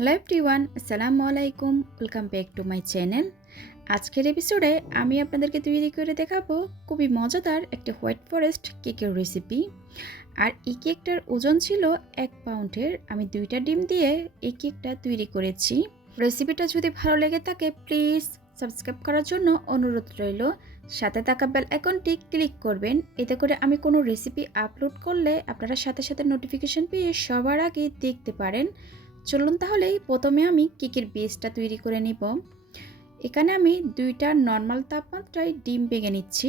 Hello everyone, আসসালামু আলাইকুম। Welcome back to my channel. আজকের এপিসোডে আমি আপনাদেরকে তৈরি করে দেখাবো খুবই মজাদার একটি হোয়াইট ফরেস্ট কেকের রেসিপি। আর এই কেকটার ওজন ছিল 1 পাউন্ডের। আমি 2টা ডিম দিয়ে এই কেকটা তৈরি করেছি। রেসিপিটা যদি ভালো লেগে থাকে প্লিজ সাবস্ক্রাইব করার জন্য অনুরোধ রইল। সাথে থাকা বেল আইকনটি ক্লিক করবেন, এতে করে আমি কোনো রেসিপি আপলোড করলে আপনারা সাথে সাথে নোটিফিকেশন পেয়ে সবার আগে দেখতে পারেন। চলুন তাহলে প্রথমে আমি কেকের বেসটা তৈরি করে নিব। এখানে আমি 2টা নর্মাল তাপমাত্রায় ডিম ভেঙে নিচ্ছি।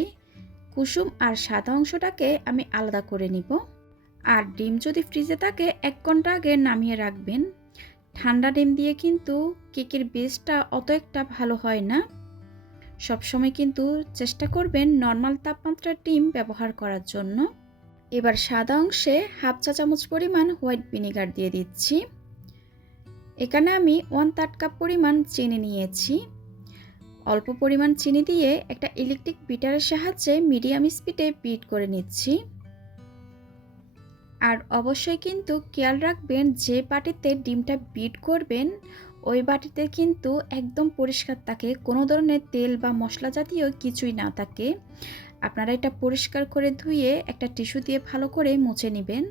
কুসুম আর সাদা অংশটাকে আমি আলাদা করে নিব। আর ডিম যদি ফ্রিজে থাকে 1 ঘন্টা আগে নামিয়ে রাখবেন। ঠান্ডা ডিম দিয়ে কিন্তু কেকের বেসটা অত একটা ভালো হয় না। সবসময় কিন্তু চেষ্টা করবেন নর্মাল তাপমাত্রার ডিম ব্যবহার করার জন্য। এবার সাদা অংশে হাফ চা চামচ পরিমাণ হোয়াইট ভিনেগার দিয়ে দিচ্ছি। এখানে আমি 1/3 কাপ পরিমাণ চিনি নিয়েছি। অল্প পরিমাণ চিনি দিয়ে একটা ইলেকট্রিক বিটারের সাহায্যে মিডিয়াম স্পিডে বিট করে নিচ্ছি। আর অবশ্যই কিন্তু খেয়াল রাখবেন যে বাটিতে ডিমটা বিট করবেন ওই বাটিতে কিন্তু একদম পরিষ্কার থাকে, কোনো ধরনের তেল বা মশলা জাতীয় কিছুই না থাকে। আপনারা এটা পরিষ্কার করে ধুয়ে একটা টিস্যু দিয়ে ভালো করে মুছে নেবেন।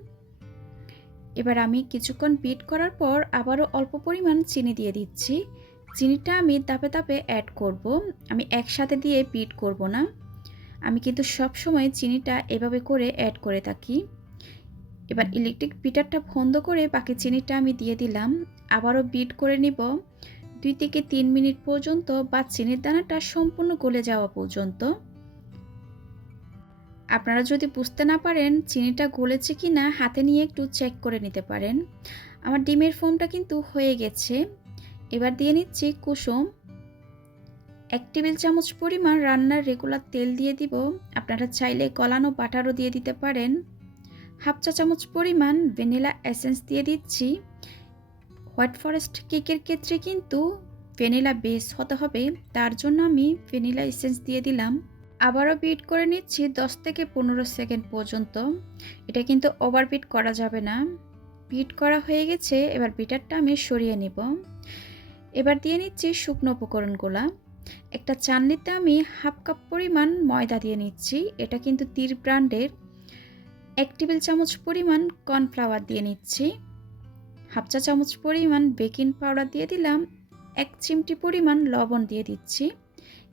এবার আমি কিছুক্ষণ বিট করার পর আবারও অল্প পরিমাণ চিনি দিয়ে দিচ্ছি। চিনিটা আমি ধাপে ধাপে অ্যাড করব, আমি একসাথে দিয়ে বিট করব না। আমি কিন্তু সব সময় চিনিটা এভাবে করে অ্যাড করে থাকি। এবার ইলেকট্রিক বিটারটা বন্ধ করে বাকি চিনিটা আমি দিয়ে দিলাম। আবারও বিট করে নিব 2 থেকে 3 মিনিট পর্যন্ত, বা চিনির দানাটা সম্পূর্ণ গলে যাওয়া পর্যন্ত। আপনারা যদি বুঝতে না পারেন চিনিটা গলেছে কি না হাতে নিয়ে একটু চেক করে নিতে পারেন। আমার ডিমের ফোমটা কিন্তু হয়ে গেছে। এবার দিয়ে নিচ্ছি কুসুম। 1 টেবিল চামচ পরিমাণ রান্নার রেগুলার তেল দিয়ে দিব। আপনারা চাইলে গলানো বাটারও দিয়ে দিতে পারেন। হাফ চা চামচ পরিমাণ ভ্যানিলা এসেন্স দিয়ে দিচ্ছি। হোয়াইট ফরেস্ট কেকের ক্ষেত্রে কিন্তু ভ্যানিলা বেস হতে হবে, তার জন্য আমি ভ্যানিলা এসেন্স দিয়ে দিলাম। আবারও বিট করে নিচ্ছি 10 থেকে 15 সেকেন্ড পর্যন্ত। এটা কিন্তু ওভার বিট করা যাবে না। বিট করা হয়ে গেছে, এবার বিটারটা আমি সরিয়ে নিব। এবার দিয়ে নিচ্ছি শুকনো উপকরণগুলো। একটা চালনিতে আমি হাফ কাপ পরিমাণ ময়দা দিয়ে নিচ্ছি, এটা কিন্তু তীর ব্র্যান্ডের। 1 টেবিল চামচ পরিমাণ কর্নফ্লাওয়ার দিয়ে নিচ্ছি। হাফ চা চামচ পরিমাণ বেকিং পাউডার দিয়ে দিলাম। 1 চিমটি পরিমাণ লবণ দিয়ে দিচ্ছি।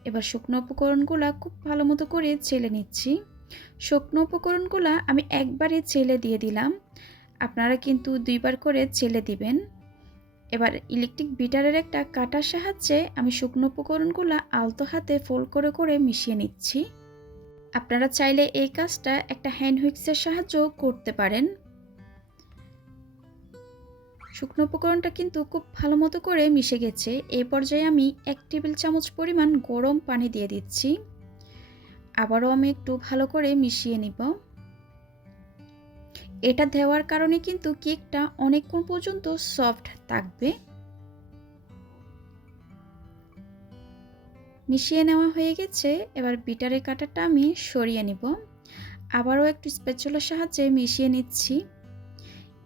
এবার শুকনো উপকরণগুলো খুব ভালো মতো করে চেলে নিচ্ছি। শুকনো উপকরণগুলো আমি একবারে চেলে দিয়ে দিলাম, আপনারা কিন্তু 2বার করে চেলে দিবেন। এবার ইলেকট্রিক বিটারের একটা কাটার সাহায্যে আমি শুকনো উপকরণগুলো আলতো হাতে ফোল্ড করে করে মিশিয়ে নিচ্ছি। আপনারা চাইলে এই কাজটা একটা হ্যান্ড হুইক্সের সাহায্যেও করতে পারেন। শুকনো উপকরণটা কিন্তু খুব ভালো মতো করে মিশে গেছে। এই পর্যায়ে আমি 1 টেবিল চামচ পরিমাণ গরম পানি দিয়ে দিচ্ছি। আবারও আমি একটু ভালো করে মিশিয়ে নিব। এটা দেওয়ার কারণে কিন্তু কেকটা অনেকক্ষণ পর্যন্ত সফট থাকবে। মিশিয়ে নেওয়া হয়ে গেছে, এবার বিটারের কাঁটাটা আমি সরিয়ে নিব। আবারও একটু স্প্যাচুলার সাহায্যে মিশিয়ে নিচ্ছি।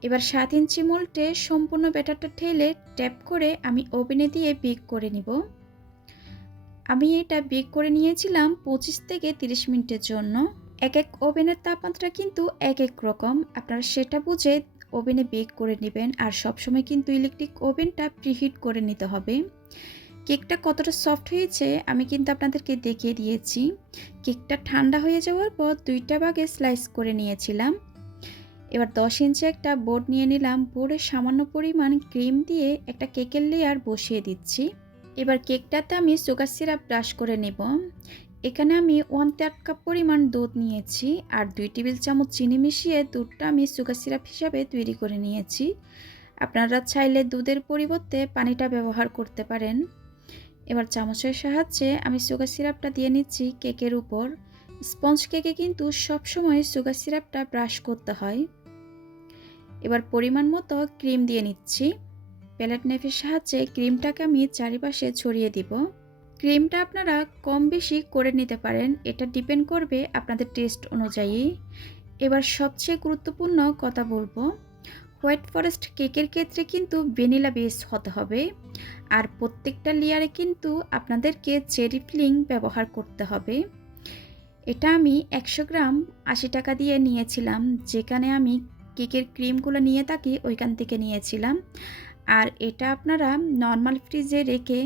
এবার 7 ইঞ্চি মোল্ডে সম্পূর্ণ ব্যাটারটা ঢেলে ট্যাপ করে আমি ওভেনে দিয়ে বেক করে নিব। আমি এটা বেক করে নিয়েছিলাম 25 থেকে 30 মিনিটের জন্য। এক এক ওভেনের তাপমাত্রা কিন্তু এক এক রকম, আপনারা সেটা বুঝে ওভেনে বেক করে নেবেন। আর সবসময় কিন্তু ইলেকট্রিক ওভেনটা প্রিহিট করে নিতে হবে। কেকটা কতটা সফট হয়েছে আমি কিন্তু আপনাদেরকে দেখিয়ে দিয়েছি। কেকটা ঠান্ডা হয়ে যাওয়ার পর 2টা ভাগে স্লাইস করে নিয়েছিলাম। এবার 10 ইঞ্চি একটা বোর্ড নিয়ে নিলাম। বোর্ডে সামান্য পরিমাণ ক্রিম দিয়ে একটা কেকের লেয়ার বসিয়ে দিচ্ছি। এবার কেকটাতে আমি সুগার সিরাপ ব্রাশ করে নেব। এখানে আমি 1/3 কাপ পরিমাণ দুধ নিয়েছি, আর 2 টেবিল চামচ চিনি মিশিয়ে দুধটা আমি সুগার সিরাপ হিসাবে তৈরি করে নিয়েছি। আপনারা চাইলে দুধের পরিবর্তে পানিটা ব্যবহার করতে পারেন। এবার চামচের সাহায্যে আমি সুগার সিরাপটা দিয়ে নিচ্ছি কেকের উপর। স্পঞ্জ কেকে কিন্তু সবসময় সুগার সিরাপটা ব্রাশ করতে হয়। এবার পরিমাণ মতো ক্রিম দিয়ে নিচ্ছি। প্যালেট নাইফের সাহায্যে ক্রিমটাকে আমি চারিপাশে ছড়িয়ে দিব। ক্রিমটা আপনারা কম বেশি করে নিতে পারেন, এটা ডিপেন্ড করবে আপনাদের টেস্ট অনুযায়ী। এবার সবচেয়ে গুরুত্বপূর্ণ কথা বলবো, হোয়াইট ফরেস্ট কেকের ক্ষেত্রে কিন্তু ভ্যানিলা বেস হতে হবে, আর প্রত্যেকটা লেয়ারে কিন্তু আপনাদেরকে চেরি ফিলিং ব্যবহার করতে হবে। এটা আমি 100 গ্রাম 80 টাকা দিয়ে নিয়েছিলাম, যেখানে আমি কেকের ক্রিমগুলো নিয়ে থাকি ওইখান থেকে নিয়েছিলাম। আর এটা আপনারা নর্মাল ফ্রিজে রেখে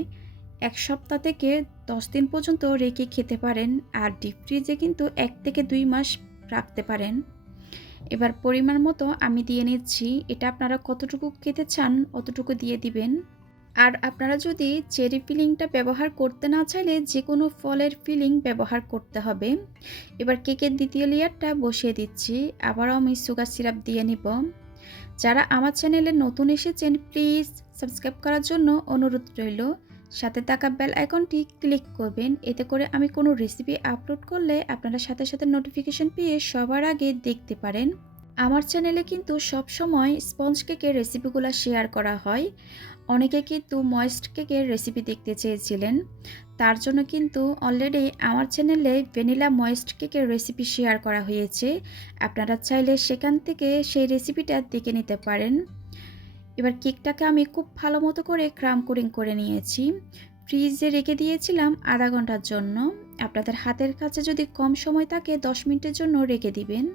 1 সপ্তাহ থেকে 10 দিন পর্যন্ত রেখে খেতে পারেন, আর ডিপ ফ্রিজে কিন্তু 1 থেকে 2 মাস রাখতে পারেন। এবার পরিমাণ মতো আমি দিয়ে নিচ্ছি, এটা আপনারা কতটুকু খেতে চান অতটুকু দিয়ে দিবেন। আর আপনারা যদি চেরি ফিলিংটা ব্যবহার করতে না চাইলে যে কোনো ফলের ফিলিং ব্যবহার করতে হবে। এবার কেকের দ্বিতীয় লেয়ারটা বসিয়ে দিচ্ছি, আবারও আমি সুগার সিরাপ দিয়ে নিব। যারা আমার চ্যানেলে নতুন এসেছেন প্লিজ সাবস্ক্রাইব করার জন্য অনুরোধ রইল। সাথে থাকা বেল আইকনটি ক্লিক করবেন, এতে করে আমি কোনো রেসিপি আপলোড করলে আপনারা সাথে সাথে নোটিফিকেশন পেয়ে সবার আগে দেখতে পারেন। আমার চ্যানেলে কিন্তু সব সময় স্পঞ্জ কেকের রেসিপিগুলো শেয়ার করা হয়। অনেকে কিন্তু ময়েস্ট কেকের রেসিপি দেখতে চেয়েছিলেন, তার জন্য কিন্তু অলরেডি আমার চ্যানেলে ভ্যানিলা ময়েস্ট কেকের রেসিপি শেয়ার করা হয়েছে। আপনারা চাইলে সেখান থেকে সেই রেসিপিটা দেখে নিতে পারেন। এবার কেকটাকে আমি খুব ভালো মতো করে ক্রাম কোটিং করে নিয়েছি। ফ্রিজে রেখে দিয়েছিলাম আধা ঘন্টার জন্য। আপনাদের হাতের কাছে যদি কম সময় থাকে 10 মিনিটের জন্য রেখে দিবেন।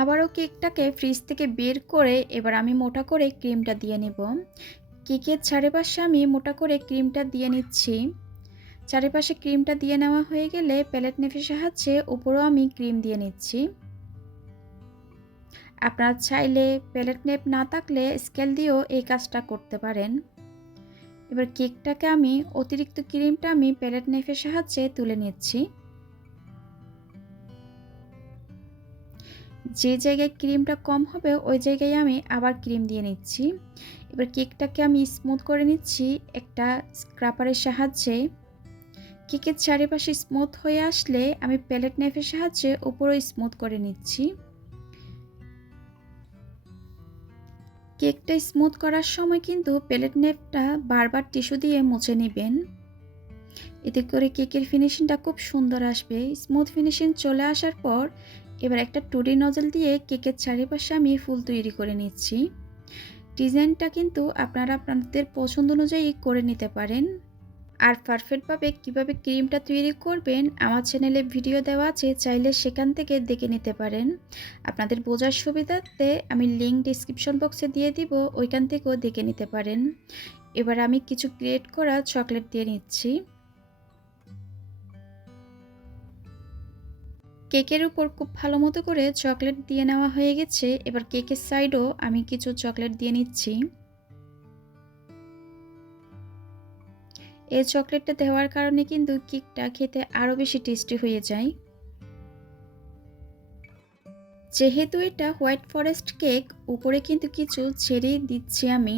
আবারও কেকটাকে ফ্রিজ থেকে বের করে এবার আমি মোটা করে ক্রিমটা দিয়ে নেব। কেকের চারিপাশে আমি মোটা করে ক্রিমটা দিয়ে নিচ্ছি। চারিপাশে ক্রিমটা দিয়ে নেওয়া হয়ে গেলে প্যালেট নাইফের সাহায্যে উপরেও আমি ক্রিম দিয়ে নিচ্ছি। আপনারা চাইলে প্যালেট নাইফ না থাকলে স্কেল দিয়েও এই কাজটা করতে পারেন। এবার কেকটাকে আমি অতিরিক্ত ক্রিমটা আমি প্যালেট নাইফের সাহায্যে তুলে নিচ্ছি। যে জায়গায় ক্রিমটা কম হবে ওই জায়গায় আমি আবার ক্রিম দিয়ে নিচ্ছি। এবার কেকটাকে আমি স্মুথ করে নিচ্ছি একটা স্ক্রাপারের সাহায্যে। কেকের চারিপাশে স্মুথ হয়ে আসলে আমি প্যালেট নাইফের সাহায্যে উপরেও স্মুথ করে নিচ্ছি। কেকটা স্মুথ করার সময় কিন্তু প্যালেট নাইফটা বারবার টিস্যু দিয়ে মুছে নেবেন, এতে করে কেকের ফিনিশিংটা খুব সুন্দর আসবে। স্মুথ ফিনিশিং চলে আসার পর এবার একটা টুডি নজল দিয়ে কেকের চারিপাশে আমি ফুল তৈরি করে নিচ্ছি। ডিজাইনটা কিন্তু আপনারা আপনাদের পছন্দ অনুযায়ী করে নিতে পারেন। আর পারফেক্টভাবে কিভাবে ক্রিমটা তৈরি করবেন আমার চ্যানেলে ভিডিও দেওয়া আছে, চাইলে সেখান থেকে দেখে নিতে পারেন। আপনাদের বোঝার সুবিধার্থে আমি লিঙ্ক ডিসক্রিপশন বক্সে দিয়ে দিব, ওইখান থেকেও দেখে নিতে পারেন। এবার আমি কিছু গ্রেট করা চকলেট দিয়ে নিচ্ছি। কেকের উপর খুব ভালো মতো করে চকলেট দিয়ে নেওয়া হয়ে গেছে। এবার কেকের সাইডও আমি কিছু চকলেট দিয়ে নিচ্ছি। এই চকলেটটা দেওয়ার কারণে কিন্তু কেকটা খেতে আরও বেশি টেস্টি হয়ে যায়। যেহেতু এটা হোয়াইট ফরেস্ট কেক, উপরে কিন্তু কিছু চেরি দিচ্ছি আমি।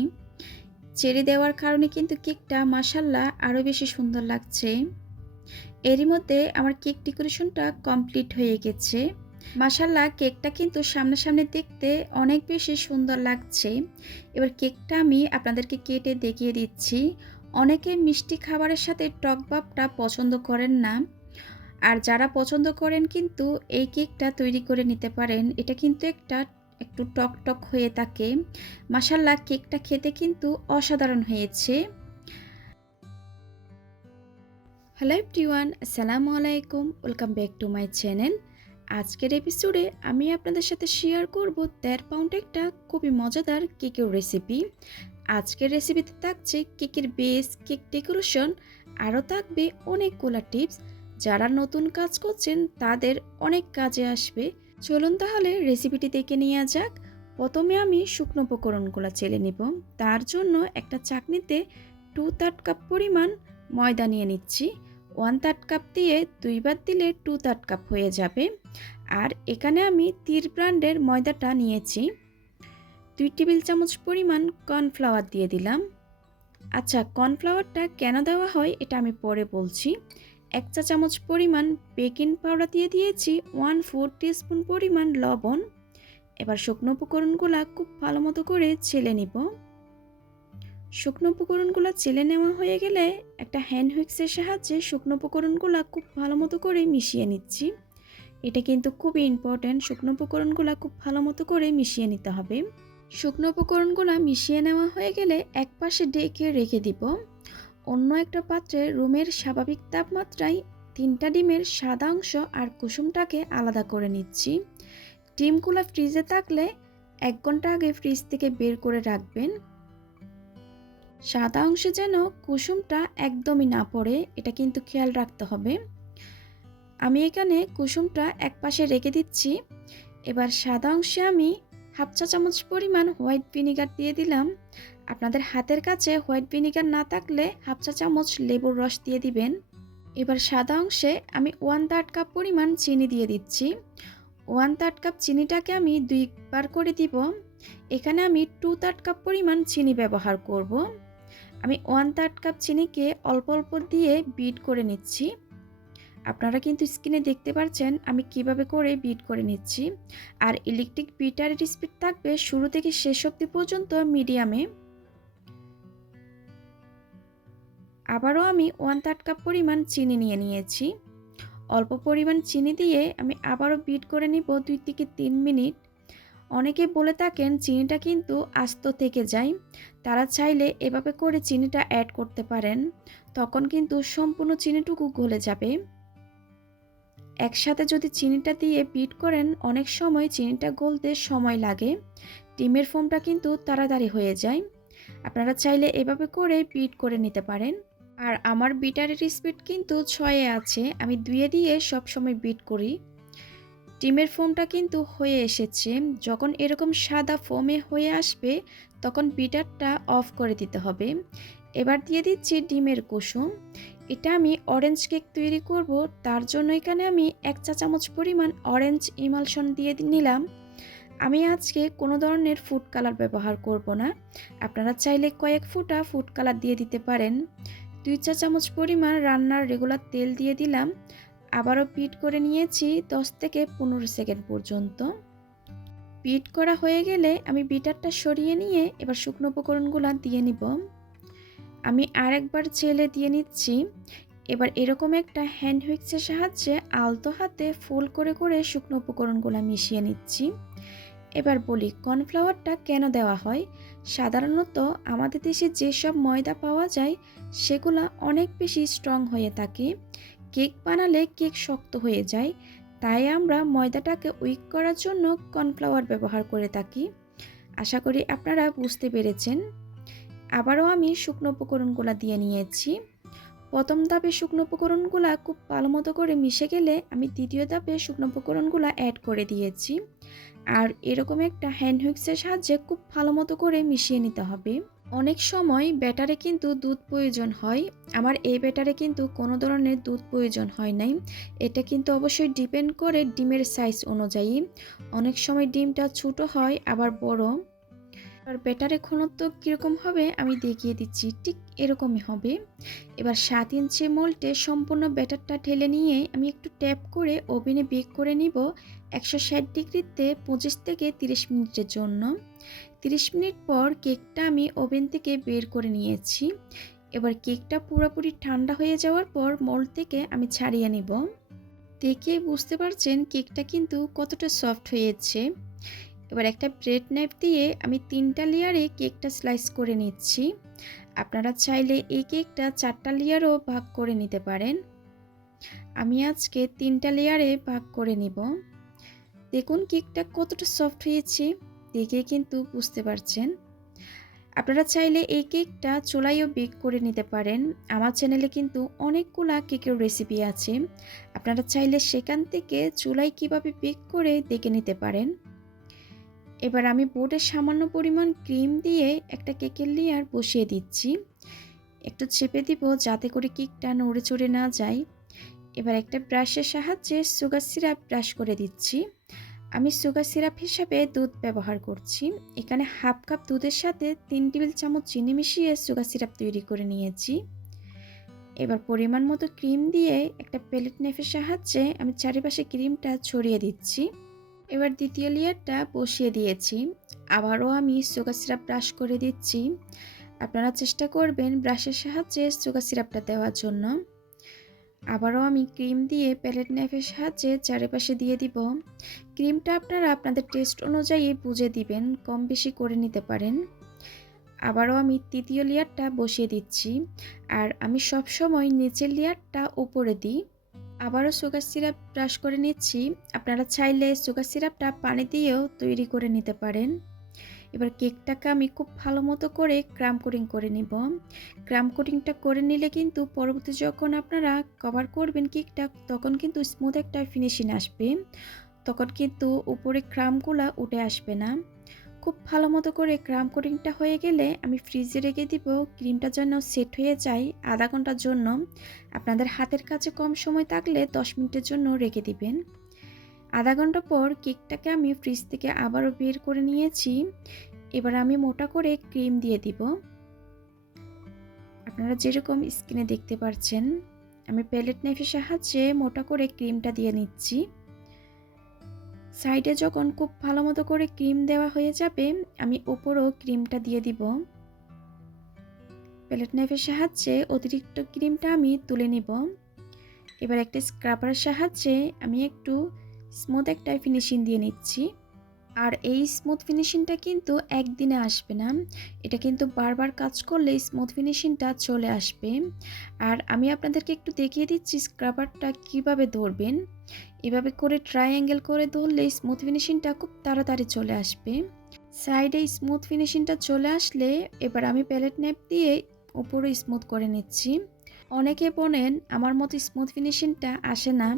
চেরি দেওয়ার কারণে কিন্তু কেকটা মাশাআল্লাহ আরও বেশি সুন্দর লাগছে। এরই মধ্যে আমার কেক ডেকোরেশনটা কমপ্লিট হয়ে গেছে। মাশাআল্লাহ কেকটা কিন্তু সামনাসামনি দেখতে অনেক বেশি সুন্দর লাগছে। এবার কেকটা আমি আপনাদেরকে কেটে দেখিয়ে দিচ্ছি। অনেকে মিষ্টি খাবারের সাথে টক ভাবটা পছন্দ করেন না, আর যারা পছন্দ করেন কিন্তু এই কেকটা তৈরি করে নিতে পারেন। এটা কিন্তু একটু টক টক হয়ে থাকে। মাশাআল্লাহ কেকটা খেতে কিন্তু অসাধারণ হয়েছে। হ্যালো এভরিওয়ান, আসসালামু আলাইকুম, welcome back to my channel. আজকের এপিসোডে আমি আপনাদের সাথে শেয়ার করব 1.5 পাউন্ড একটা খুবই মজাদার কেকের রেসিপি। আজকের রেসিপিতে থাকছে কেকের বেস, কেক ডেকোরেশন, আরও থাকবে অনেকগুলো টিপস যারা নতুন কাজ করছেন তাদের অনেক কাজে আসবে। চলুন তাহলে রেসিপিটি দেখে নেওয়া যাক। প্রথমে আমি শুকনো উপকরণগুলো চেলে নিব। তার জন্য একটা চাকনিতে 2/3 কাপ পরিমাণ ময়দা নিয়ে নিচ্ছি। 1/3 কাপ দিয়ে 2 বার দিলে 2/3 কাপ হয়ে যাবে। আর এখানে আমি তীর ব্র্যান্ডের ময়দাটা নিয়েছি। 2 টেবিল চামচ পরিমাণ কর্নফ্লাওয়ার দিয়ে দিলাম। আচ্ছা, কর্নফ্লাওয়ারটা কেন দেওয়া হয় এটা আমি পরে বলছি। 1 চা চামচ পরিমাণ বেকিং পাউডার দিয়ে দিয়েছি, 1/4 টিস্পুন পরিমাণ লবণ। এবার শুকনো উপকরণগুলো খুব ভালো মতো করে চেলে নিব। শুকনো উপকরণগুলো চেলে নেওয়া হয়ে গেলে একটা হ্যান্ড হুইক্সের সাহায্যে শুকনো উপকরণগুলো খুব ভালো মতো করে মিশিয়ে নিচ্ছি। এটা কিন্তু খুবই ইম্পর্ট্যান্ট, শুকনো উপকরণগুলো খুব ভালো মতো করে মিশিয়ে নিতে হবে। শুকনো উপকরণগুলো মিশিয়ে নেওয়া হয়ে গেলে একপাশে ঢেকে রেখে দিব। অন্য একটা পাত্রে রুমের স্বাভাবিক তাপমাত্রায় 3টা ডিমের সাদা অংশ আর কুসুমটাকে আলাদা করে নিচ্ছি। ডিমগুলো ফ্রিজে থাকলে 1 ঘন্টা আগে ফ্রিজ থেকে বের করে রাখবেন। সাদা অংশে যেন কুসুমটা একদমই না পড়ে, এটা কিন্তু খেয়াল রাখতে হবে। আমি এখানে কুসুমটা একপাশে রেখে দিচ্ছি। এবার সাদা অংশে আমি হাফ চা চামচ পরিমাণ হোয়াইট ভিনিগার দিয়ে দিলাম। আপনাদের হাতের কাছে হোয়াইট ভিনিগার না থাকলে হাফ চা চামচ লেবুর রস দিয়ে দিবেন। এবার সাদা অংশে আমি 1/3 কাপ পরিমাণ চিনি দিয়ে দিচ্ছি। 1/3 কাপ চিনিটাকে আমি 2 বার করে দিব। এখানে আমি 2/3 কাপ পরিমাণ চিনি ব্যবহার করব। আমি 1/3 কাপ চিনিকে অল্প অল্প দিয়ে বিট করে নিচ্ছি। আপনারা কিন্তু স্ক্রিনে দেখতে পাচ্ছেন আমি কিভাবে করে বিট করে নিচ্ছি। আর ইলেকট্রিক বিটারের স্পিড থাকবে শুরু থেকে শেষ অবধি পর্যন্ত মিডিয়ামে। আবারও আমি 1/3 কাপ পরিমাণ চিনি নিয়ে নিয়েছি। অল্প পরিমাণ চিনি দিয়ে আমি আবারও বিট করে নিব 2 থেকে 3 মিনিট। অনেকে বলে থাকেন চিনিটা কিন্তু আস্ত থেকে যায়, তারা চাইলে এভাবে করে চিনিটা অ্যাড করতে পারেন, তখন কিন্তু সম্পূর্ণ চিনিটুকু গলে যাবে। একসাথে যদি চিনিটা দিয়ে বিট করেন অনেক সময় চিনিটা গলতে সময় লাগে, ডিমের ফোমটা কিন্তু তাড়াতাড়ি হয়ে যায়। আপনারা চাইলে এভাবে করে বিট করে নিতে পারেন। আর আমার বিটারের স্পিড কিন্তু 6-এ আছে, আমি 2-এ দিয়ে সবসময় বিট করি। ডিমের ফোমটা কিন্তু হয়ে এসেছে। যখন এরকম সাদা ফোমে হয়ে আসবে তখন বিটারটা অফ করে দিতে হবে। এবার দিয়ে দিচ্ছি ডিমের কুসুম। এটা আমি অরেঞ্জ কেক তৈরি করব, তার জন্য এখানে আমি 1 চা চামচ পরিমাণ অরেঞ্জ ইমালশন দিয়ে নিলাম। আমি আজকে কোনো ধরনের ফুড কালার ব্যবহার করব না, আপনারা চাইলে কয়েক ফোঁটা ফুড কালার দিয়ে দিতে পারেন। 2 চা চামচ পরিমাণ রান্নার রেগুলার তেল দিয়ে দিলাম। আবারও বিট করে নিয়েছি 10 থেকে 15 সেকেন্ড পর্যন্ত। বিট করা হয়ে গেলে আমি বিটারটা সরিয়ে নিয়ে এবার শুকনো উপকরণগুলো দিয়ে নিব। আমি আরেকবার চেলে দিয়ে নিচ্ছি। এবার এরকম একটা হ্যান্ড হুইক্সের সাহায্যে আলতো হাতে ফোল্ড করে করে শুকনো উপকরণগুলো মিশিয়ে নিচ্ছি। এবার বলি কর্নফ্লাওয়ারটা কেন দেওয়া হয়। সাধারণত আমাদের দেশে যেসব ময়দা পাওয়া যায় সেগুলো অনেক বেশি স্ট্রং হয়ে থাকে, কেক বানালে কেক শক্ত হয়ে যায়, তাই আমরা ময়দাটাকে উইক করার জন্য কর্নফ্লাওয়ার ব্যবহার করে থাকি। আশা করি আপনারা বুঝতে পেরেছেন। আবারও আমি শুকনো উপকরণগুলো দিয়ে নিয়েছি। প্রথম ধাপে শুকনো উপকরণগুলো খুব ভালো মতো করে মিশে গেলে আমি দ্বিতীয় ধাপে শুকনো উপকরণগুলো অ্যাড করে দিয়েছি। আর এরকম একটা হ্যান্ড হুইক্সের সাহায্যে খুব ভালো মতো করে মিশিয়ে নিতে হবে। অনেক সময় ব্যাটারে কিন্তু দুধ প্রয়োজন হয়, আমার এই ব্যাটারে কিন্তু কোনো ধরনের দুধ প্রয়োজন হয় নাই। এটা কিন্তু অবশ্যই ডিপেন্ড করে ডিমের সাইজ অনুযায়ী, অনেক সময় ডিমটা ছোট হয় আবার বড়। আর ব্যাটারের ঘনত্ব কীরকম হবে আমি দেখিয়ে দিচ্ছি, ঠিক এরকমই হবে। এবার 7 ইঞ্চি মোল্ডে সম্পূর্ণ ব্যাটারটা ঢেলে নিয়ে আমি একটু ট্যাপ করে ওভেনে বেক করে নিব 160 ডিগ্রিতে 25 থেকে 30 মিনিটের জন্য। 30 মিনিট পর কেকটা আমি ওভেন থেকে বের করে নিয়েছি। এবার কেকটা পুরোপুরি ঠান্ডা হয়ে যাওয়ার পর মোল্ড থেকে আমি ছাড়িয়ে নিব। দেখে বুঝতে পারছেন কেকটা কিন্তু কতটা সফট হয়েছে। এবার একটা ব্রেড নাইফ দিয়ে আমি 3টা লেয়ারে কেকটা স্লাইস করে নিচ্ছি। আপনারা চাইলে এই কেকটা 4টা লেয়ারও ভাগ করে নিতে পারেন। আমি আজকে 3টা লেয়ারে ভাগ করে নিব। দেখুন কেকটা কতটা সফট হয়েছে, দেখে কিন্তু বুঝতে পারছেন। আপনারা চাইলে এই কেকটা চুলায়ও বেক করে নিতে পারেন। আমার চ্যানেলে কিন্তু অনেকগুলা কেকের রেসিপি আছে, আপনারা চাইলে সেখান থেকে চুলায় কিভাবে বেক করে দেখে নিতে পারেন। এবার আমি বোর্ডে সামান্য পরিমাণ ক্রিম দিয়ে একটা কেকের লেয়ার বসিয়ে দিচ্ছি। একটু চেপে দিব যাতে করে কেকটা নড়ে চড়ে না যায়। এবার একটা ব্রাশের সাহায্যে সুগার সিরাপ ব্রাশ করে দিচ্ছি। আমি সুগার সিরাপ হিসাবে দুধ ব্যবহার করছি। এখানে হাফ কাপ দুধের সাথে 3 টেবিল চামচ চিনি মিশিয়ে সুগার সিরাপ তৈরি করে নিয়েছি। এবার পরিমাণ মতো ক্রিম দিয়ে একটা প্যালেট নাইফের সাহায্যে আমি চারিপাশে ক্রিমটা ছড়িয়ে দিচ্ছি। এবার দ্বিতীয় লেয়ারটা বসিয়ে দিয়েছি। আবারও আমি সুগার সিরাপ ব্রাশ করে দিচ্ছি। আপনারা চেষ্টা করবেন ব্রাশের সাহায্যে সুগার সিরাপটা দেওয়ার জন্য। আবারও আমি ক্রিম দিয়ে প্যালেট নাইফের সাহায্যে চারিপাশে দিয়ে দিব। ক্রিমটা আপনারা আপনাদের টেস্ট অনুযায়ী বুঝে দিবেন, কম বেশি করে নিতে পারেন। আবারও আমি তৃতীয় লেয়ারটা বসিয়ে দিচ্ছি, আর আমি সবসময় নিচের লেয়ারটা উপরে দিই। আবারও সুগার সিরাপ ব্রাশ করে নিচ্ছি। আপনারা চাইলে সুগার সিরাপটা পানি দিয়েও তৈরি করে নিতে পারেন। এবার কেকটাকে আমি খুব ভালো মতো করে ক্রাম কোটিং করে নিব। ক্রাম কোটিংটা করে নিলে কিন্তু পরবর্তী যখন আপনারা কভার করবেন কেকটা, তখন কিন্তু স্মুথ একটা ফিনিশিং আসবে, তখন কিন্তু উপরে ক্রামগুলো উঠে আসবে না। খুব ভালো মতো করে ক্রাম কোটিংটা হয়ে গেলে আমি ফ্রিজে রেখে দিব, ক্রিমটা যেন সেট হয়ে যায় আধা ঘন্টার জন্য। আপনাদের হাতের কাছে কম সময় থাকলে 10 মিনিটের জন্য রেখে দিবেন। আধা ঘন্টা পর কেকটাকে আমি ফ্রিজ থেকে আবারও বের করে নিয়েছি। এবার আমি মোটা করে ক্রিম দিয়ে দিব। আপনারা যেরকম স্ক্রিনে দেখতে পাচ্ছেন, আমি প্যালেট নাইফের সাহায্যে মোটা করে ক্রিমটা দিয়ে নিচ্ছি। সাইডে যখন খুব ভালো মতো করে ক্রিম দেওয়া হয়ে যাবে, আমি উপরও ক্রিমটা দিয়ে দিব। প্যালেট নাইফের সাহায্যে অতিরিক্ত ক্রিমটা আমি তুলে নিব। এবার একটা স্ক্রাবারের সাহায্যে আমি একটু স্মুথ একটা ফিনিশিং দিয়ে নিচ্ছি। আর এই স্মুথ ফিনিশিংটা কিন্তু একদিনে আসবে না, এটা কিন্তু বারবার কাজ করলে স্মুথ ফিনিশিংটা চলে আসবে। আর আমি আপনাদেরকে একটু দেখিয়ে দিচ্ছি স্ক্রাবারটা কিভাবে ধরবেন। এভাবে করে ট্রায়াঙ্গেল করে ধরলে স্মুথ ফিনিশিংটা খুব তাড়াতাড়ি চলে আসবে। সাইডে স্মুথ ফিনিশিংটা চলে আসলে এবার আমি প্যালেট নাইফ দিয়ে উপরে স্মুথ করে নিচ্ছি। অনেকে বলেন আমার মতো স্মুথ ফিনিশিংটা আসে না।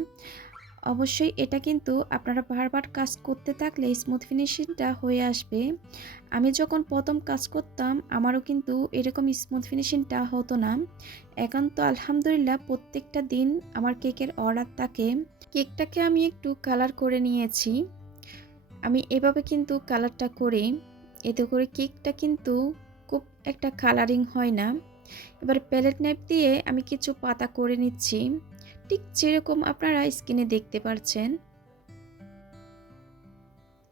অবশ্যই এটা কিন্তু আপনারা বারবার কাজ করতে থাকলে স্মুথ ফিনিশিংটা হয়ে আসবে। আমি যখন প্রথম কাজ করতাম আমারও কিন্তু এরকম স্মুথ ফিনিশিংটা হতো না। এখন তো আলহামদুলিল্লাহ প্রত্যেকটা দিন আমার কেকের অর্ডার থাকে। কেকটাকে আমি একটু কালার করে নিয়েছি। আমি এভাবে কিন্তু কালারটা করি, এতে করে কেকটা কিন্তু খুব একটা কালারিং হয় না। এবার প্যালেট নাইফ দিয়ে আমি কিছু পাতা করে নিচ্ছি, ঠিক যেরকম আপনারা স্ক্রিনে দেখতে পাচ্ছেন।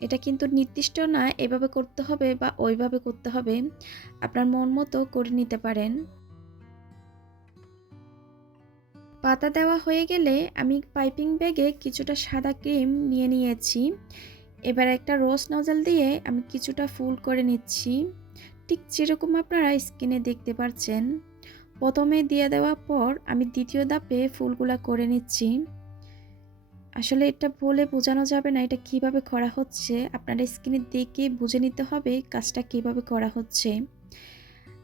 এটা কিন্তু নির্দিষ্ট না এভাবে করতে হবে বা ওইভাবে করতে হবে, আপনার মন মতো করে নিতে পারেন। পাতা দেওয়া হয়ে গেলে আমি পাইপিং ব্যাগে কিছুটা সাদা ক্রিম নিয়ে নিয়েছি। এবার একটা রোজ নজল দিয়ে আমি কিছুটা ফুল করে নিচ্ছি, ঠিক যেরকম আপনারা স্ক্রিনে দেখতে পাচ্ছেন। প্রথমে দিয়ে দেওয়ার পর আমি দ্বিতীয় ধাপে ফুলগুলা করে নিচ্ছি। আসলে এটা বলে বোঝানো যাবে না এটা কিভাবে করা হচ্ছে, আপনারা স্ক্রিনে দেখে বুঝে নিতে হবে কাজটা কিভাবে করা হচ্ছে।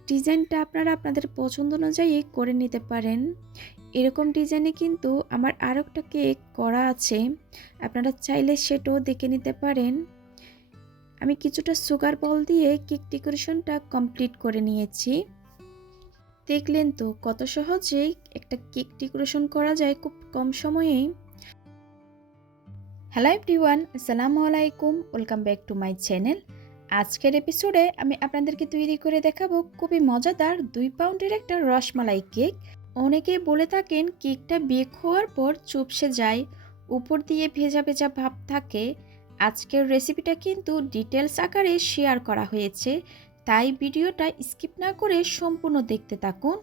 ডিজাইনটা আপনারা আপনাদের পছন্দ অনুযায়ী করে নিতে পারেন। এরকম ডিজাইনে কিন্তু আমার আরও একটা কেক করা আছে, আপনারা চাইলে সেটাও দেখে নিতে পারেন। আমি কিছুটা সুগার বল দিয়ে কেক ডেকোরেশনটা কমপ্লিট করে নিয়েছি। দেখলেন তো কত সহজেই একটা কেক ডেকোরেশন করা যায় খুব কম সময়েই। হ্যালো এভরিওয়ান, আসসালামু আলাইকুম, welcome back to my channel. আজকের এপিসোডে আমি আপনাদেরকে তৈরি করে দেখাবো খুবই মজাদার 2 পাউন্ডের একটা রসমালাই কেক। অনেকে বলে থাকেন কেকটা বেক হওয়ার পর চুপসে যায়, উপর দিয়ে ভেজা ভেজা ভাব থাকে। আজকের রেসিপিটা কিন্তু ডিটেলস আকারে শেয়ার করা হয়েছে, তাই ভিডিওটা স্কিপ না করে সম্পূর্ণ দেখতে থাকুন।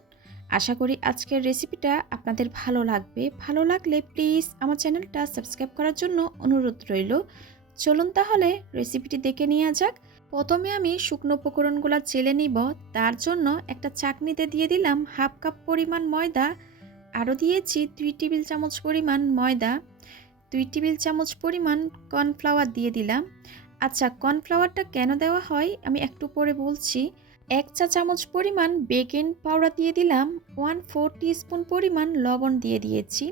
আশা করি আজকের রেসিপিটা আপনাদের ভালো লাগবে। ভালো লাগলে প্লিজ আমার চ্যানেলটা সাবস্ক্রাইব করার জন্য অনুরোধ রইল। চলুন তাহলে রেসিপিটি দেখে নেওয়া যাক। প্রথমে আমি শুকনো উপকরণগুলো চেলে নিব। তার জন্য একটা চাকনিতে দিয়ে দিলাম হাফ কাপ পরিমাণ ময়দা, আরও দিয়েছি 2 টেবিল চামচ পরিমাণ ময়দা, 2 টেবিল চামচ পরিমাণ কর্নফ্লাওয়ার দিয়ে দিলাম। আচ্ছা, কর্নফ্লাওয়ারটা কেন দেওয়া হয় আমি একটু পরে বলছি। 1 চা চামচ পরিমাণ বেকিং পাউডার দিয়ে দিলাম, 1/4 টিস্পুন পরিমাণ লবণ দিয়ে দিয়েছি।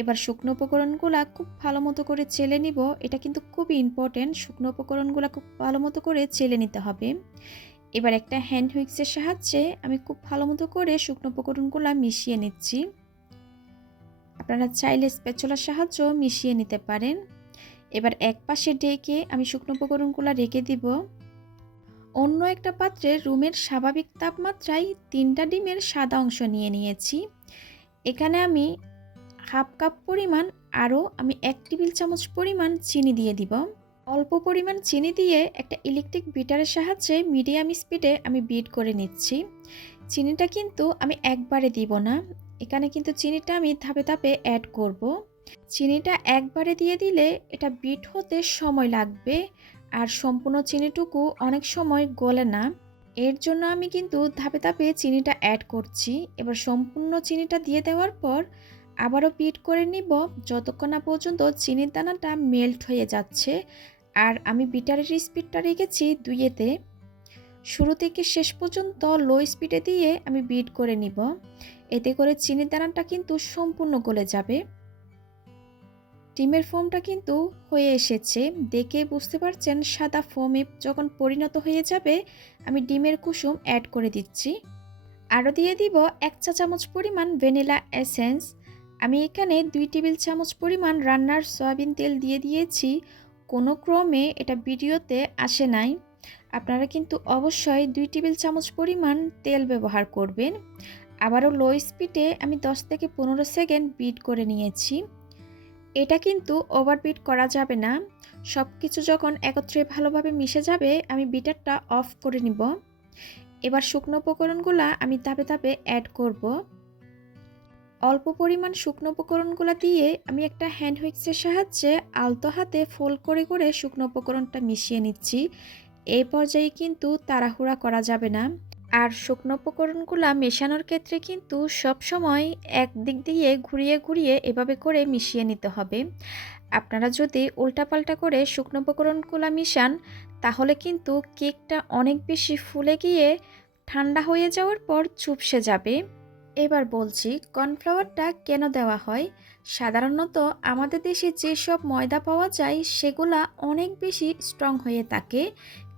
এবার শুকনো উপকরণগুলো খুব ভালো মতো করে চেলে নিব। এটা কিন্তু খুবই ইম্পর্টেন্ট, শুকনো উপকরণগুলো খুব ভালো মতো করে চেলে নিতে হবে। এবার একটা হ্যান্ড হুইক্সের সাহায্যে আমি খুব ভালো মতো করে শুকনো উপকরণগুলো মিশিয়ে নিচ্ছি। আপনারা চাইলে স্প্যাচুলার সাহায্যেও মিশিয়ে নিতে পারেন। এবার এক পাশে ঢেকে আমি শুকনো উপকরণগুলো রেখে দিব। অন্য একটা পাত্রে রুমের স্বাভাবিক তাপমাত্রায় 3টা ডিমের সাদা অংশ নিয়ে নিয়েছি। এখানে আমি হাফ কাপ পরিমাণ আরও আমি 1 টেবিল চামচ পরিমাণ চিনি দিয়ে দিব। অল্প পরিমাণ চিনি দিয়ে একটা ইলেকট্রিক বিটারের সাহায্যে মিডিয়াম স্পিডে আমি বিট করে নিচ্ছি। চিনিটা কিন্তু আমি একবারে দিব না, এখানে কিন্তু চিনিটা আমি ধাপে ধাপে অ্যাড করব। চিনিটা একবারে দিয়ে দিলে এটা বিট হতে সময় লাগবে, আর সম্পূর্ণ চিনিটুকু অনেক সময় গলে না। এর জন্য আমি কিন্তু ধাপে ধাপে চিনিটা অ্যাড করছি। এবার সম্পূর্ণ চিনিটা দিয়ে দেওয়ার পর আবারও বিট করে নিব যতক্ষণ না পর্যন্ত চিনির দানাটা মেল্ট হয়ে যাচ্ছে। আর আমি বিটারের স্পিডটা রেখেছি 2-তে। শুরু থেকে শেষ পর্যন্ত লো স্পিডে দিয়ে আমি বিট করে নিব। এতে করে চিনির দানাটা কিন্তু সম্পূর্ণ গলে যাবে। ডিমের ফোমটা কিন্তু হয়ে এসেছে, দেখে বুঝতে পারছেন সাদা ফোমে যখন পরিণত হয়ে যাবে আমি ডিমের কুসুম অ্যাড করে দিচ্ছি। আরও দিয়ে দিব 1 চা চামচ পরিমাণ ভ্যানিলা এসেন্স। আমি এখানে 2 টেবিল চামচ পরিমাণ রান্নার সয়াবিন তেল দিয়ে দিয়েছি। কোনো ক্রমে এটা ভিডিওতে আসে নাই, আপনারা কিন্তু অবশ্যই 2 টেবিল চামচ পরিমাণ তেল ব্যবহার করবেন। আবারও লো স্পিডে আমি 10 থেকে 15 সেকেন্ড বিট করে নিয়েছি। এটা কিন্তু ওভারবিট করা যাবে না। সব কিছু যখন একত্রে ভালোভাবে মিশে যাবে আমি বিটারটা অফ করে নিব। এবার শুকনো উপকরণগুলো আমি ধাপে ধাপে অ্যাড করব। অল্প পরিমাণ শুকনো উপকরণগুলো দিয়ে আমি একটা হ্যান্ড হুইক্সের সাহায্যে আলতো হাতে ফোল্ড করে করে শুকনো উপকরণটা মিশিয়ে নিচ্ছি। এই পর্যায়ে কিন্তু তাড়াহুড়া করা যাবে না। আর শুকনো উপকরণগুলো মেশানোর ক্ষেত্রে কিন্তু সব সময় এক দিক দিয়ে ঘুরিয়ে ঘুরিয়ে এভাবে করে মিশিয়ে নিতে হবে। আপনারা যদি উল্টাপাল্টা করে শুকনো উপকরণগুলো মিশান তাহলে কিন্তু কেকটা অনেক বেশি ফুলে গিয়ে ঠান্ডা হয়ে যাওয়ার পর চুপসে যাবে। এবার বলছি কর্নফ্লাওয়ারটা কেন দেওয়া হয়। সাধারণত আমাদের দেশে যেসব ময়দা পাওয়া যায় সেগুলা অনেক বেশি স্ট্রং হয়ে থাকে,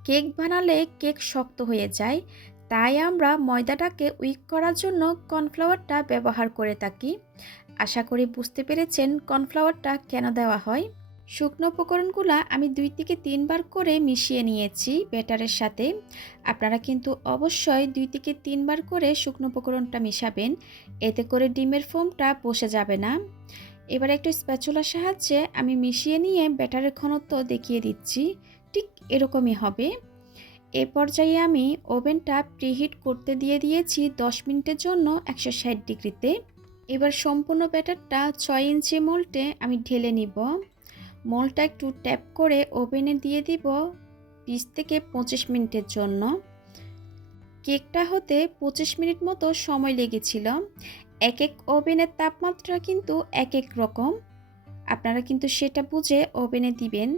কেক বানালে কেক শক্ত হয়ে যায়। তাই আমরা ময়দাটাকে উইক করার জন্য কর্নফ্লাওয়ারটা ব্যবহার করে থাকি। আশা করি বুঝতে পেরেছেন কর্নফ্লাওয়ারটা কেন দেওয়া হয়। শুকনো উপকরণগুলো আমি 2 থেকে 3 বার করে মিশিয়ে নিয়েছি ব্যাটারের সাথে। আপনারা কিন্তু অবশ্যই 2 থেকে 3 বার করে শুকনো উপকরণটা মিশাবেন, এতে করে ডিমের ফোমটা বসে যাবে না। এবার একটু স্প্যাচুলার সাহায্যে আমি মিশিয়ে নিয়ে ব্যাটারের ঘনত্ব দেখিয়ে দিচ্ছি, ঠিক এরকমই হবে। এ পর্যায়ে আমি ওভেনটা প্রিহিট করতে দিয়ে দিয়েছি 10 মিনিটের জন্য 160 ডিগ্রিতে। এবার সম্পূর্ণ ব্যাটারটা 6 ইঞ্চি মোল্ডে আমি ঢেলে নিব। মোল্ডটা একটু ট্যাপ করে ওভেনে দিয়ে দিব 20 থেকে 25 মিনিটের জন্য। কেকটা হতে 25 মিনিট মতো সময় লেগেছিল। এক এক ওভেনের তাপমাত্রা কিন্তু এক এক রকম, আপনারা কিন্তু সেটা বুঝে ওভেনে দিবেন।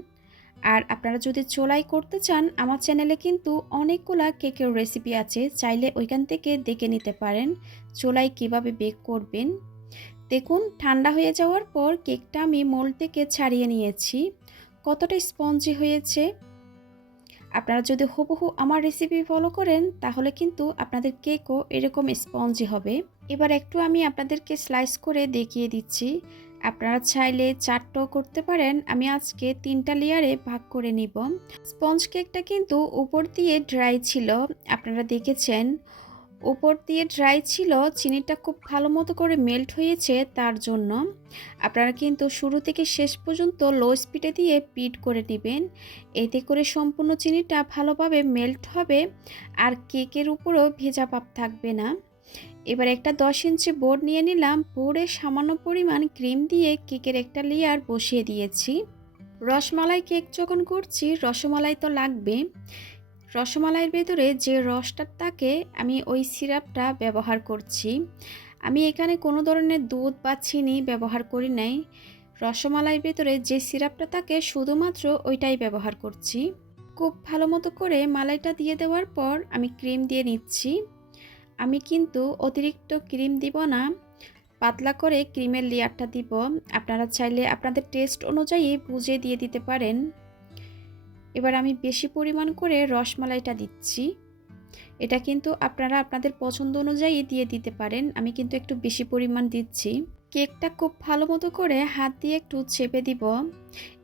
আর আপনারা যদি চুলায় করতে চান আমার চ্যানেলে কিন্তু অনেকগুলা কেকের রেসিপি আছে, চাইলে ওইখান থেকে দেখে নিতে পারেন চুলায় কিভাবে বেক করবেন। দেখুন ঠান্ডা হয়ে যাওয়ার পর কেকটা আমি মোল্ড থেকে ছাড়িয়ে নিয়েছি, কতটা স্পঞ্জি হয়েছে। আপনারা যদি হুবহু আমার রেসিপি ফলো করেন তাহলে কিন্তু আপনাদের কেকও এরকম স্পঞ্জি হবে। এবার একটু আমি আপনাদেরকে স্লাইস করে দেখিয়ে দিচ্ছি, আপনারা চাইলে 4টাও করতে পারেন। আমি আজকে 3টা লেয়ারে ভাগ করে নিব। স্পঞ্জ কেকটা কিন্তু উপর দিয়ে ড্রাই ছিল, আপনারা দেখেছেন উপর দিয়ে ড্রাই ছিল, চিনিটা খুব ভালো মতো করে মেল্ট হয়েছে তার জন্য। আপনারা কিন্তু শুরু থেকে শেষ পর্যন্ত লো স্পিডে দিয়ে বিট করে নেবেন, এতে করে সম্পূর্ণ চিনিটা ভালোভাবে মেল্ট হবে আর কেকের উপরেও ভেজা ভাব থাকবে না। এবার একটা 10 ইঞ্চি বোর্ড নিয়ে নিলাম, বোর্ডে সামান্য পরিমাণ ক্রিম দিয়ে কেকের একটা লেয়ার বসিয়ে দিয়েছি। রসমালাই কেক যখন করছি রসমালাই তো লাগবে, রসমালাইয়ের ভেতরে যে রসটা থাকে আমি ওই সিরাপটা ব্যবহার করছি। আমি এখানে কোনো ধরনের দুধ বা চিনি ব্যবহার করি নাই, রসমালাইয়ের ভেতরে যে সিরাপটা থাকে শুধুমাত্র ওইটাই ব্যবহার করছি। খুব ভালো মতো করে মালাইটা দিয়ে দেওয়ার পর আমি ক্রিম দিয়ে নিচ্ছি। আমি কিন্তু অতিরিক্ত ক্রিম দিব না, পাতলা করে ক্রিমের লেয়ারটা দিব। আপনারা চাইলে আপনাদের টেস্ট অনুযায়ী বুঝে দিয়ে দিতে পারেন। এবার আমি বেশি পরিমাণ করে রসমালাইটা দিচ্ছি, এটা কিন্তু আপনারা আপনাদের পছন্দ অনুযায়ী দিয়ে দিতে পারেন। আমি কিন্তু একটু বেশি পরিমাণ দিচ্ছি। কেকটা খুব ভালো মতো করে হাত দিয়ে একটু চেপে দিব,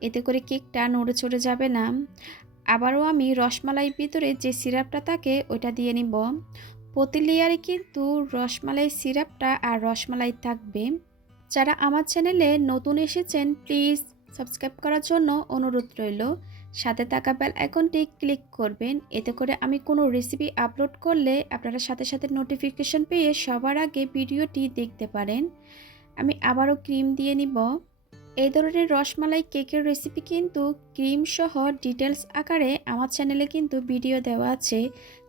এতে করে কেকটা নড়ে চড়ে যাবে না। আবারও আমি রসমালাইয়ের ভিতরে যে সিরাপটা থাকে ওইটা দিয়ে নিব। প্রতি লেয়ারে কিন্তু রসমালাই সিরাপটা আর রসমালাই থাকবে। যারা আমার চ্যানেলে নতুন এসেছেন প্লিজ সাবস্ক্রাইব করার জন্য অনুরোধ রইল। সাথে থাকা বেল আইকনটি ক্লিক করবেন। এতে করে আমি কোনো রেসিপি আপলোড করলে আপনারা সাথে সাথে নোটিফিকেশন পেয়ে সবার আগে ভিডিওটি দেখতে পারেন। আমি আবারও ক্রিম দিয়ে নিব। এই ধরনের রসমালাই কেকের রেসিপি কিন্তু ক্রিম সহ ডিটেলস আকারে আমার চ্যানেলে কিন্তু ভিডিও দেওয়া আছে,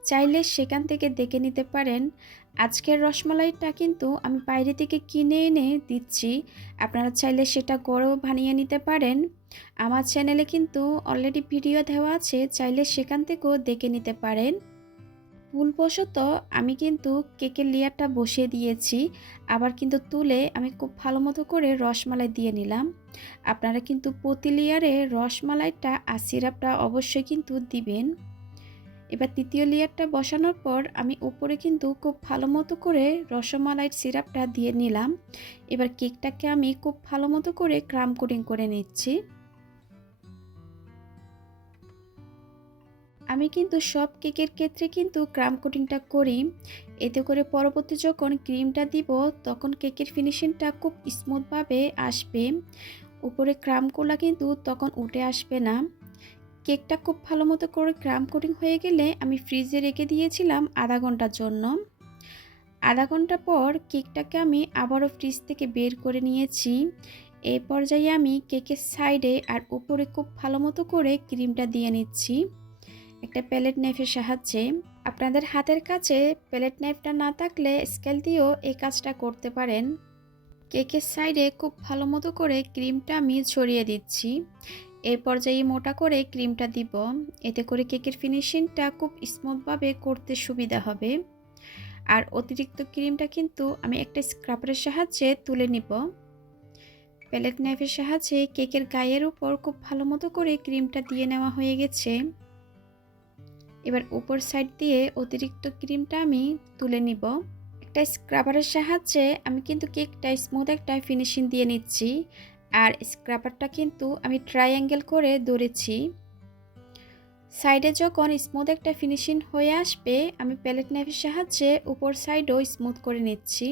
চাইলে সেখান থেকে দেখে নিতে পারেন। আজকের রসমালাইটা কিন্তু আমি বাইরে থেকে কিনে এনে দিচ্ছি, আপনারা চাইলে সেটা ঘরেও বানিয়ে নিতে পারেন। আমার চ্যানেলে কিন্তু অলরেডি ভিডিও দেওয়া আছে, চাইলে সেখান থেকেও দেখে নিতে পারেন। ভুলবশত আমি কিন্তু কেকের লেয়ারটা বসিয়ে দিয়েছি, আবার কিন্তু তুলে আমি খুব ভালো মতো করে রসমালাই দিয়ে নিলাম। আপনারা কিন্তু প্রতি লেয়ারে রসমালাইটা আর সিরাপটা অবশ্যই কিন্তু দিবেন। এবার তৃতীয় লেয়ারটা বসানোর পর আমি উপরে কিন্তু খুব ভালো মতো করে রসমালাইয়ের সিরাপটা দিয়ে নিলাম। এবার কেকটাকে আমি খুব ভালো মতো করে ক্রাম কোটিং করে নিচ্ছি। আমি কিন্তু সব কেকের ক্ষেত্রে কিন্তু ক্রাম কোটিংটা করি, এতে করে পরবর্তী যখন ক্রিমটা দিব তখন কেকের ফিনিশিংটা খুব স্মুথভাবে আসবে, উপরে ক্রামগুলো কিন্তু তখন উঠে আসবে না। কেকটা খুব ভালো মতো করে ক্রাম কোটিং হয়ে গেলে আমি ফ্রিজে রেখে দিয়েছিলাম আধা ঘন্টার জন্য। আধা ঘন্টা পর কেকটাকে আমি আবারও ফ্রিজ থেকে বের করে নিয়েছি। এই পর্যায়ে আমি কেকের সাইডে আর উপরে খুব ভালো মতো করে ক্রিমটা দিয়ে নিচ্ছি একটা প্যালেট নাইফের সাহায্যে। আপনাদের হাতের কাছে প্যালেট নাইফটা না থাকলে স্কেল দিয়েও এই কাজটা করতে পারেন। কেকের সাইডে খুব ভালো মতো করে ক্রিমটা আমি ছড়িয়ে দিচ্ছি। এই পর্যায়ে মোটা করে ক্রিমটা দিব, এতে করে কেকের ফিনিশিংটা খুব স্মুথভাবে করতে সুবিধা হবে। আর অতিরিক্ত ক্রিমটা কিন্তু আমি একটা স্ক্রাবারের সাহায্যে তুলে নিব। প্যালেট নাইফের সাহায্যে কেকের গায়ের উপর খুব ভালো মতো করে ক্রিমটা দিয়ে নেওয়া হয়ে গেছে। এবার উপর সাইড দিয়ে অতিরিক্ত ক্রিমটা আমি তুলে নিব। একটা স্ক্রাবারের সাহায্যে আমি কিন্তু কেকটা স্মুথ একটা ফিনিশিং দিয়ে নিচ্ছি। আর স্ক্রাবারটা কিন্তু আমি ট্রায়াঙ্গেল করে ধরেছি। সাইডে যখন স্মুথ একটা ফিনিশিং হয়ে আসবে আমি প্যালেট নাইফের সাহায্যে উপর সাইডও স্মুথ করে নিচ্ছি।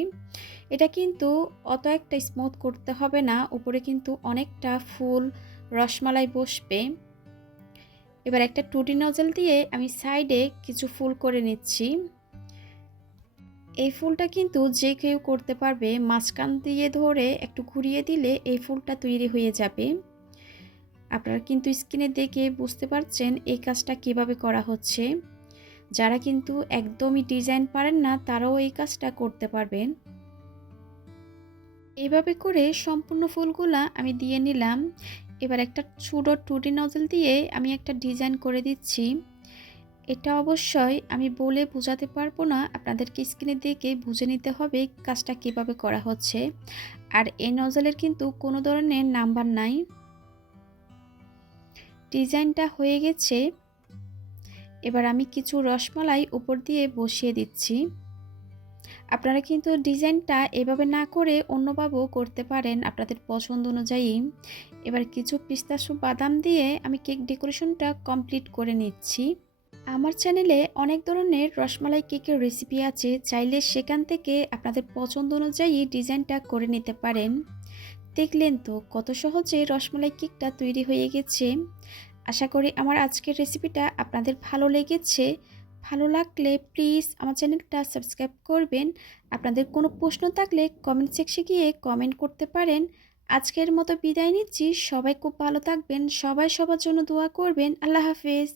এটা কিন্তু অত একটা স্মুথ করতে হবে না, উপরে কিন্তু অনেকটা ফুল রসমালাই বসবে। এবার একটা টুটি নজল দিয়ে আমি সাইডে কিছু ফুল করে নিচ্ছি। এই ফুলটা কিন্তু যে কেউ করতে পারবে, মাঝখান দিয়ে ধরে একটু ঘুরিয়ে দিলে এই ফুলটা তৈরি হয়ে যাবে। আপনারা কিন্তু স্ক্রিনে দেখে বুঝতে পারছেন এই কাজটা কিভাবে করা হচ্ছে। যারা কিন্তু একদমই ডিজাইন পারেন না তারাও এই কাজটা করতে পারবেন। এইভাবে করে সম্পূর্ণ ফুলগুলা আমি দিয়ে নিলাম। এবার একটা ছোট টুটি নজল দিয়ে আমি একটা ডিজাইন করে দিচ্ছি। এটা অবশ্যই আমি বলে বোঝাতে পারবো না, আপনাদেরকে স্ক্রিনে দেখে বুঝে নিতে হবে কাজটা কিভাবে করা হচ্ছে। আর এই নজলের কিন্তু কোনো ধরনের নাম্বার নাই। ডিজাইনটা হয়ে গেছে। এবার আমি কিছু রসমালাই উপর দিয়ে বসিয়ে দিচ্ছি। আপনারা কিন্তু ডিজাইনটা এভাবে না করে অন্যভাবেও করতে পারেন আপনাদের পছন্দ অনুযায়ী। এবার কিছু পিস্তাশু বাদাম দিয়ে আমি কেক ডেকোরেশনটা কমপ্লিট করে নিচ্ছি। আমার চ্যানেলে অনেক ধরনের রসমালাই কেকের রেসিপি আছে, চাইলে সেখান থেকে আপনাদের পছন্দ অনুযায়ী ডিজাইনটা করে নিতে পারেন। দেখলেন তো কত সহজে রসমালাই কেকটা তৈরি হয়ে গেছে। আশা করি আমার আজকের রেসিপিটা আপনাদের ভালো লেগেছে। ভালো লাগলে প্লিজ আমার চ্যানেলটা সাবস্ক্রাইব করবেন। আপনাদের কোনো প্রশ্ন থাকলে কমেন্ট সেকশনে গিয়ে কমেন্ট করতে পারেন। আজকের মতো বিদায় নিচ্ছি। সবাই খুব ভালো থাকবেন, সবাই সবার জন্য দোয়া করবেন। আল্লাহ হাফেজ।